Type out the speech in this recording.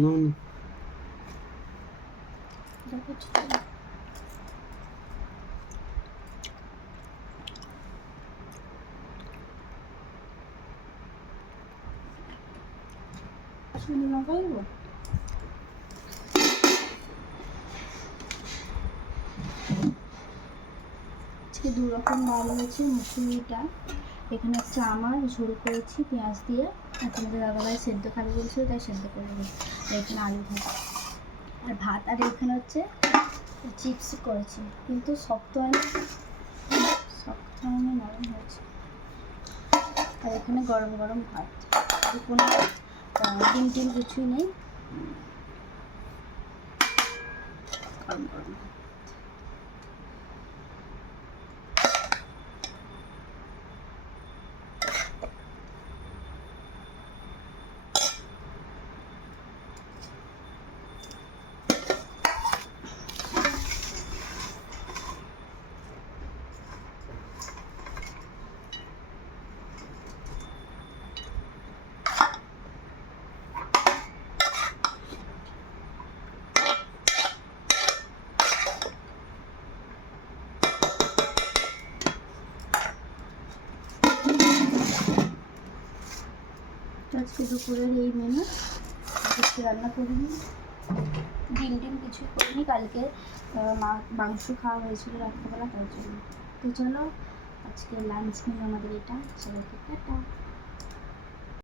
No, no. লঙ্কাইব আজকে দু রকম ডাল হয়েছে। মুসুরি ডাল, এখানে হচ্ছে আমার ঝোল করেছি পেঁয়াজ দিয়ে, আর তোমাদের দাদাভাই সেদ্ধ খাবে বলছিল তাই সেদ্ধ করে দিই। এখানে আলু ভাজা আর ভাত, আর এখানে হচ্ছে চিপস করেছি, কিন্তু শক্ত হয়নি, নরম হয়েছে। আর এখানে গরম গরম ভাত, আর কোনো ডিম টিম কিছুই নেই, গরম গরম ভাত। আজকে দুপুরের এই মেনু, আজকে রান্না করিনি, ডিম কিছু করিনি, কালকে মাংস খাওয়া হয়েছিল রাত্রেবেলা, তার জন্য। তো চলো আজকে লাঞ্চ মেনু আমাদের এটা, সবাইকে টাটা।